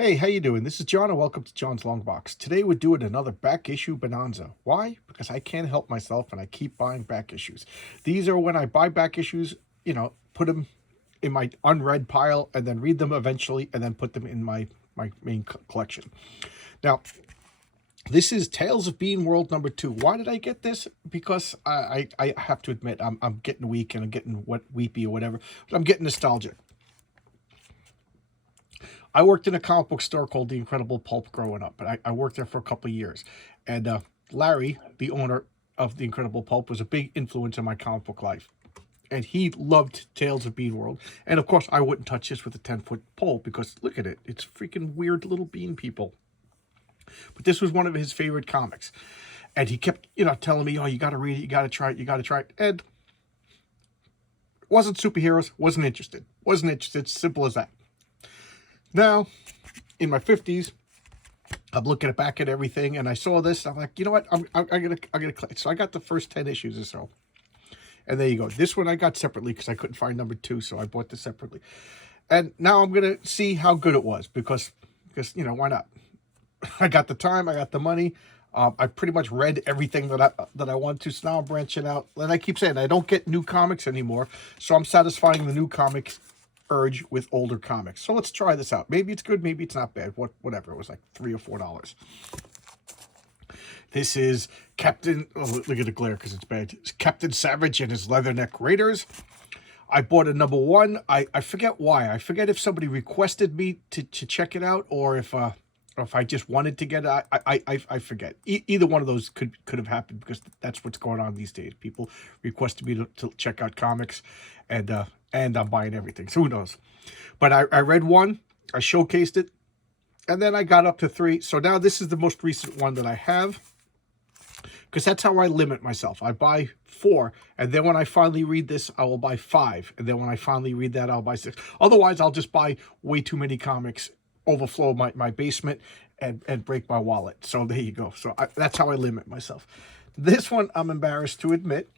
Hey, how you doing? This is John, and welcome to John's Long Box. Today we're doing another back issue bonanza. Why? Because I can't help myself, and I keep buying back issues. These are when I buy back issues, put them in my unread pile, and then read them eventually, and then put them in my main collection. Now, this is Tales of Bean World number 2. Why did I get this? Because I have to admit I'm getting weak and I'm getting weepy or whatever, but I'm getting nostalgic. I worked in a comic book store called The Incredible Pulp growing up, and I worked there for a couple of years. And Larry, the owner of The Incredible Pulp, was a big influence in my comic book life. And he loved Tales of Bean World. And of course, I wouldn't touch this with a 10-foot pole because look at it. It's freaking weird little bean people. But this was one of his favorite comics. And he kept, telling me, oh, you got to read it, you got to try it, you got to try it. And wasn't superheroes, wasn't interested. Wasn't interested, simple as that. Now, in my 50s, I'm looking back at everything, and I saw this, and I'm like, you know what? I'm gonna click. So I got the first 10 issues or so, and there you go. This one I got separately because I couldn't find number 2, so I bought this separately. And now I'm gonna see how good it was because why not? I got the time, I got the money. I pretty much read everything that I want to. So now I'm branching out, and I keep saying I don't get new comics anymore, so I'm satisfying the new comics urge with older comics. So let's try this out. Maybe it's good, maybe it's not bad. Whatever. It was like $3 or $4. This is Captain. Oh, look at the glare because it's bad. It's Captain Savage and his Leatherneck Raiders. I bought a number 1. I forget why. I forget if somebody requested me to check it out or if I just wanted to get it. I forget. Either one of those could have happened because that's what's going on these days. People requested me to check out comics, and I'm buying everything. So who knows? But I read 1, I showcased it, and then I got up to 3. So now this is the most recent one that I have because that's how I limit myself. I buy 4, and then when I finally read this, I will buy 5. And then when I finally read that, I'll buy 6. Otherwise, I'll just buy way too many comics, overflow my basement, and break my wallet. So there you go. So that's how I limit myself. This one, I'm embarrassed to admit.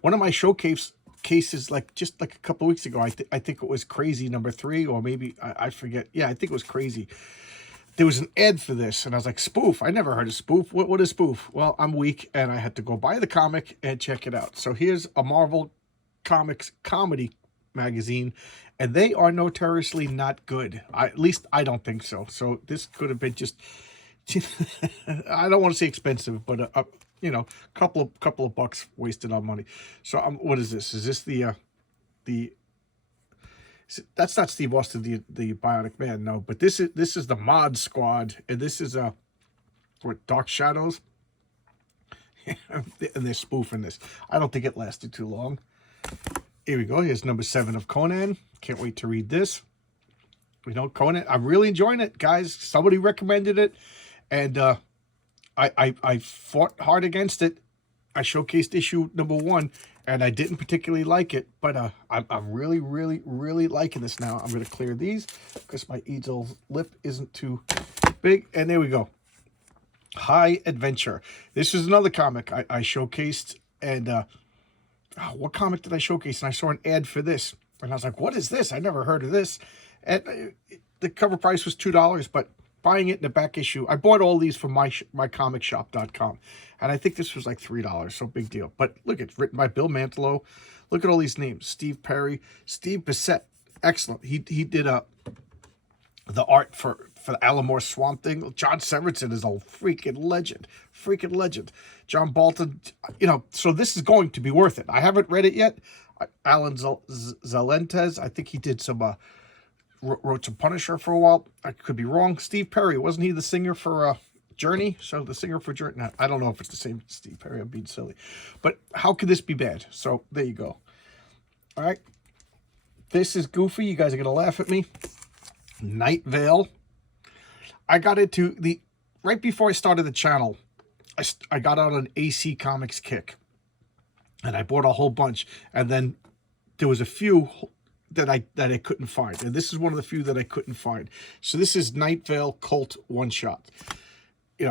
One of my showcase cases, just like a couple of weeks ago, I think it was Crazy number 3, or maybe, I forget. Yeah, I think it was Crazy. There was an ad for this, and I was like, spoof? I never heard of spoof. What is spoof? Well, I'm weak, and I had to go buy the comic and check it out. So here's a Marvel Comics comedy magazine, and they are notoriously not good. At least I don't think so. So this could have been just, I don't want to say expensive, but couple of bucks wasted on money. So what is this? Is this that's not Steve Austin, the Bionic Man? No, but this is the Mod Squad, and this is what, Dark Shadows, and they're spoofing this. I don't think it lasted too long. Here we go. Here's number 7 of Conan. Can't wait to read this. Conan, I'm really enjoying it, guys. Somebody recommended it, and I fought hard against it. I showcased issue number 1, and I didn't particularly like it, but I'm really, really, really liking this now. I'm going to clear these because my easel lip isn't too big, and there we go. High Adventure. This is another comic I showcased, and what comic did I showcase? And I saw an ad for this, and I was like, what is this? I never heard of this. And the cover price was $2, but buying it in the back issue, I bought all these from mycomicshop.com, and I think this was like $3, so big deal. But look, it's written by Bill Mantlo. Look at all these names: Steve Perry, Steve Bissette, excellent. He did the art for the Alamo Swamp Thing. John Severinsen is a freaking legend. John Bolton, so this is going to be worth it. I haven't read it yet. Alan Zalentes, I think he did some wrote some Punisher for a while. I could be wrong. Steve Perry, wasn't he the singer for Journey? So the singer for Journey. No, I don't know if it's the same Steve Perry. I'm being silly. But how could this be bad? So there you go. All right. This is goofy. You guys are going to laugh at me. Night Vale. I got into right before I started the channel, I got on an AC Comics kick. And I bought a whole bunch. And then there was a few that I couldn't find, and this is one of the few that I couldn't find. So this is Night Vale Cult one shot.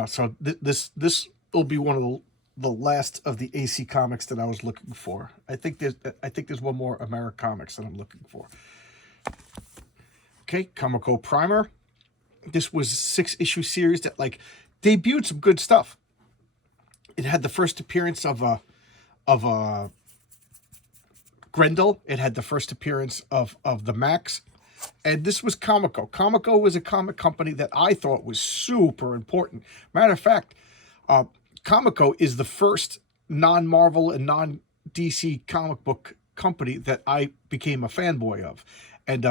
So this will be one of the last of the AC comics that I was looking for. I think there's one more Americomics that I'm looking for. Okay, Comico Primer. This was a 6-issue series that like debuted some good stuff. It had the first appearance of a Grendel. It had the first appearance of the Max. And this was Comico. Comico was a comic company that I thought was super important. Matter of fact, Comico is the first non-Marvel and non-DC comic book company that I became a fanboy of. And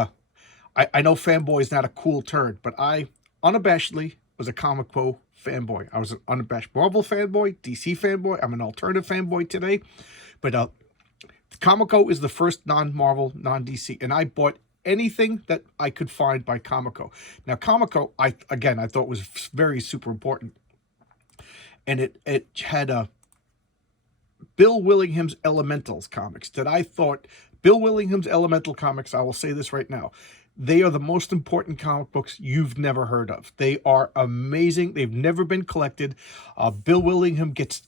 I know fanboy is not a cool term, but I unabashedly was a Comico fanboy. I was an unabashed Marvel fanboy, DC fanboy. I'm an alternative fanboy today. But Comico is the first non-Marvel, non-DC. And I bought anything that I could find by Comico. Now, Comico, I thought was very super important. And it had Bill Willingham's Elementals comics that I thought, Bill Willingham's Elemental comics, I will say this right now, they are the most important comic books you've never heard of. They are amazing. They've never been collected. Bill Willingham gets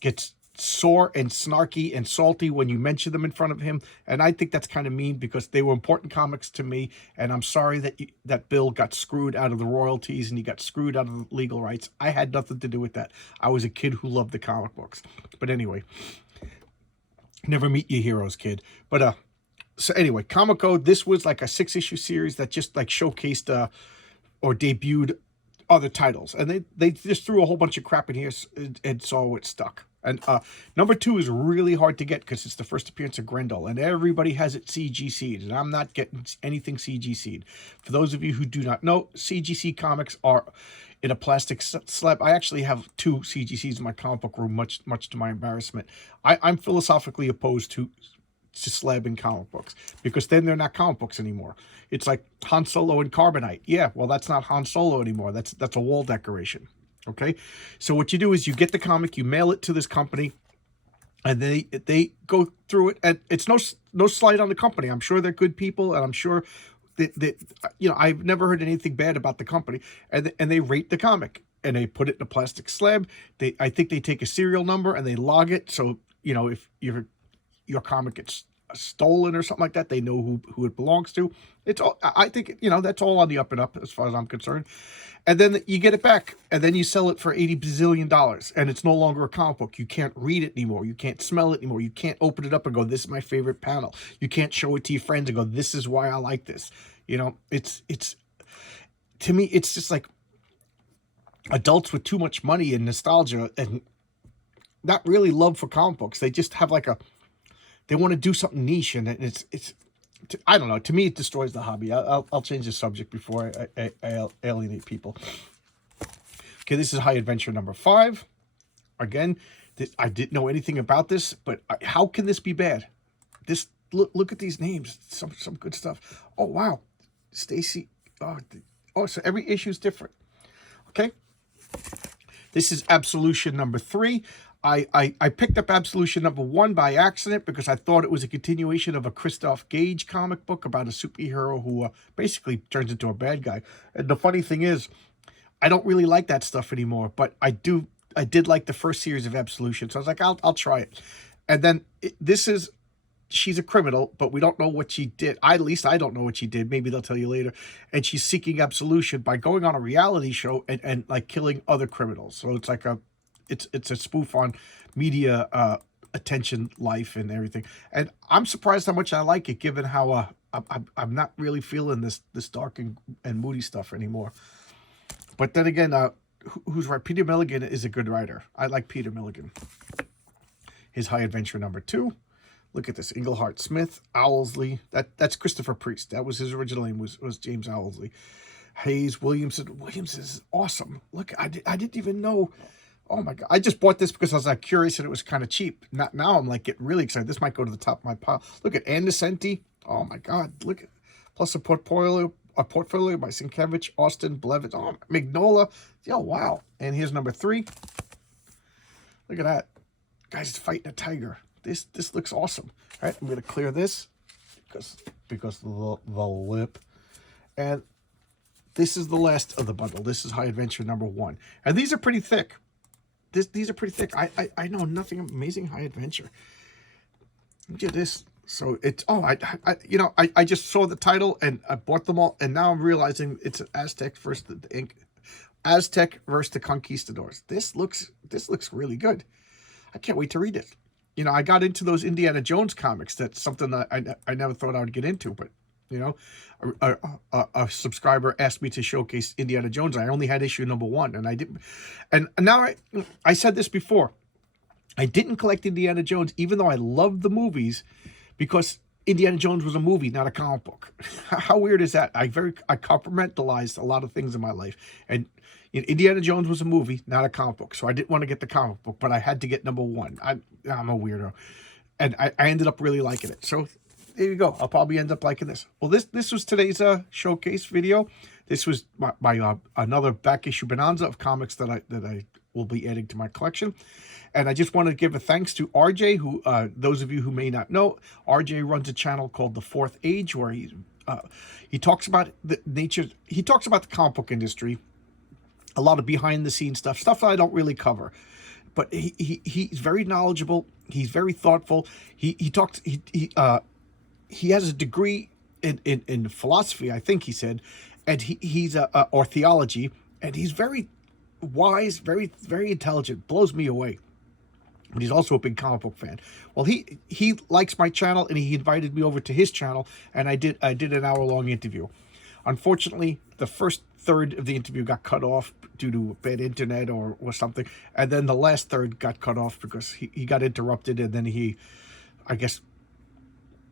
sore and snarky and salty when you mention them in front of him, and I think that's kind of mean because they were important comics to me, and I'm sorry that Bill got screwed out of the royalties and he got screwed out of the legal rights. I had nothing to do with that. I was a kid who loved the comic books. But anyway, never meet your heroes, kid. But so anyway, Comico, this was like a 6-issue series that just like showcased or debuted other titles, and they just threw a whole bunch of crap in here and saw what stuck. And number 2 is really hard to get because it's the first appearance of Grendel, and everybody has it CGC'd, and I'm not getting anything CGC'd. For those of you who do not know, CGC comics are in a plastic slab. I actually have 2 CGCs in my comic book room, much to my embarrassment. I'm philosophically opposed to slabbing comic books because then they're not comic books anymore. It's like Han Solo and Carbonite. Yeah, well, that's not Han Solo anymore. That's a wall decoration. Okay, so what you do is you get the comic, you mail it to this company, and they go through it. And it's no slight on the company. I'm sure they're good people, and I'm sure that I've never heard anything bad about the company. And they rate the comic and they put it in a plastic slab. I think they take a serial number and they log it. So if your comic gets stolen or something like that, they know who it belongs to. It's all, I think, that's all on the up and up as far as I'm concerned. And then you get it back, and then you sell it for $80 bazillion, and it's no longer a comic book. You can't read it anymore. You can't smell it anymore. You can't open it up and go, this is my favorite panel. You can't show it to your friends and go, this is why I like this. It's to me, it's just like adults with too much money and nostalgia and not really love for comic books. They just have they want to do something niche, and it's I don't know. To me, it destroys the hobby. I'll change the subject before I alienate people. Okay, this is High Adventure number 5. Again, I didn't know anything about this, but how can this be bad? Look at these names. Some good stuff. Oh wow, Stacy. Oh, so every issue is different. Okay, this is Absolution number 3. I picked up Absolution number 1 by accident because I thought it was a continuation of a Christoph Gage comic book about a superhero who basically turns into a bad guy. And the funny thing is, I don't really like that stuff anymore, but I did like the first series of Absolution, so I was like, I'll try it. And then she's a criminal, but we don't know what she did. At least I don't know what she did. Maybe they'll tell you later. And she's seeking absolution by going on a reality show and like killing other criminals. So it's like it's a spoof on media attention, life, and everything. And I'm surprised how much I like it, given how I'm not really feeling this dark and moody stuff anymore. But then again, who's right? Peter Milligan is a good writer. I like Peter Milligan. His High Adventure number 2. Look at this. Englehart Smith, Owlsley. That's Christopher Priest. That was his original name, was James Owlsley. Hayes, Williamson. Williamson is awesome. Look, I didn't even know. Oh my God. I just bought this because I was like curious and it was kind of cheap. Now I'm like getting really excited. This might go to the top of my pile. Look at Andesenti. Oh my God. Look at, plus a portfolio by Sienkiewicz, Austin, Blevins, Mignola. Oh, wow. And here's number 3. Look at that. Guy's fighting a tiger. This looks awesome. All right, I'm going to clear this because of the lip. And this is the last of the bundle. This is High Adventure number 1. And these are pretty thick. These are pretty thick. I know nothing. Amazing High Adventure. Look at this. So it's, oh, you know, I just saw the title and I bought them all, and now I'm realizing it's Aztec versus Aztec versus the Conquistadors. This looks really good. I can't wait to read it. You know, I got into those Indiana Jones comics. That's something that I never thought I would get into, but you know, a subscriber asked me to showcase Indiana Jones. I only had issue #1, and I didn't. And now I said this before. I didn't collect Indiana Jones, even though I loved the movies, because Indiana Jones was a movie, not a comic book. How weird is that? I compartmentalized a lot of things in my life, and you know, Indiana Jones was a movie, not a comic book. So I didn't want to get the comic book, but I had to get #1. I'm a weirdo, and I ended up really liking it. So there you go. I'll probably end up liking this. Well, this was today's showcase video. This was my another back issue bonanza of comics that I will be adding to my collection. And I just want to give a thanks to RJ, who, those of you who may not know, RJ runs a channel called The Fourth Age, where he talks about the nature, he talks about the comic book industry, a lot of behind the scenes stuff that I don't really cover. But he's very knowledgeable. He's very thoughtful. He has a degree in philosophy, I think he said, and he's or theology, and he's very wise, very intelligent. Blows me away. But he's also a big comic book fan. Well, he likes my channel, and he invited me over to his channel, and I did an hour-long interview. Unfortunately, the first third of the interview got cut off due to bad internet or something, and then the last third got cut off because he got interrupted, and then I guess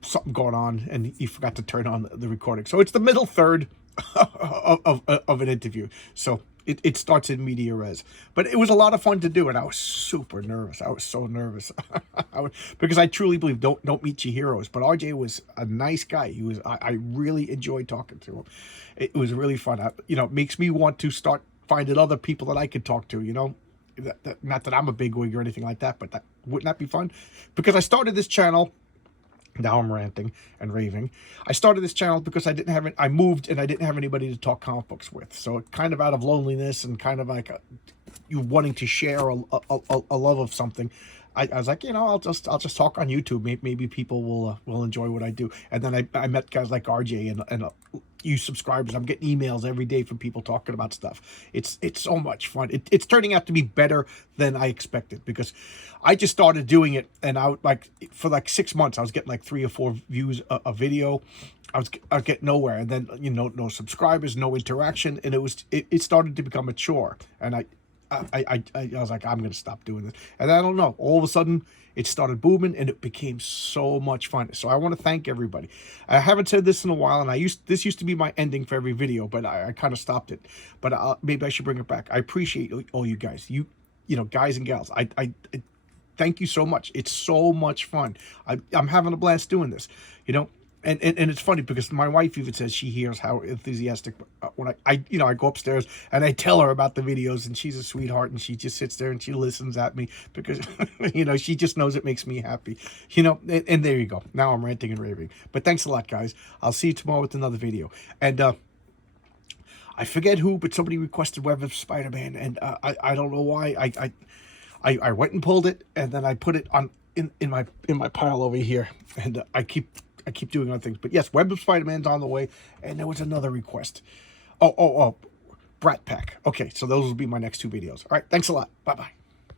something going on, and he forgot to turn on the recording. So it's the middle third of an interview. So it starts in media res. But it was a lot of fun to do, and I was super nervous. I was so nervous. Because I truly believe don't meet your heroes. But RJ was a nice guy. I really enjoyed talking to him. It was really fun. You know, it makes me want to start finding other people that I could talk to, you know. Not that I'm a bigwig or anything like that, but wouldn't that be fun? Because I started this channel. Now I'm ranting and raving. I started this channel because I moved and I didn't have anybody to talk comic books with. So kind of out of loneliness and kind of like you wanting to share a love of something, I was like, you know, I'll just talk on YouTube. Maybe people will enjoy what I do. And then I met guys like RJ and you subscribers. I'm getting emails every day from people talking about stuff. It's so much fun. It's turning out to be better than I expected, because I just started doing it, and for like 6 months I was getting like 3 or 4 views a video. I was getting nowhere, and then, you know, no subscribers, no interaction, and it started to become a chore. And I was like, I'm going to stop doing this. And I don't know, all of a sudden it started booming, and it became so much fun. So I want to thank everybody. I haven't said this in a while, and this used to be my ending for every video, but I kind of stopped it. But maybe I should bring it back. I appreciate all you guys, you know, guys and gals. I thank you so much. It's so much fun. I'm having a blast doing this, you know. And it's funny because my wife even says she hears how enthusiastic when I go upstairs and I tell her about the videos, and she's a sweetheart, and she just sits there and she listens at me because you know, she just knows it makes me happy, you know. And there you go. Now I'm ranting and raving. But thanks a lot, guys. I'll see you tomorrow with another video. And I forget who, but somebody requested Web of Spider-Man, and I don't know why. I went and pulled it, and then I put it on in my pile over here, and I keep doing other things. But yes, Web of Spider-Man's on the way, and there was another request. Oh, Brat Pack. Okay, so those will be my next 2 videos. All right, thanks a lot. Bye-bye.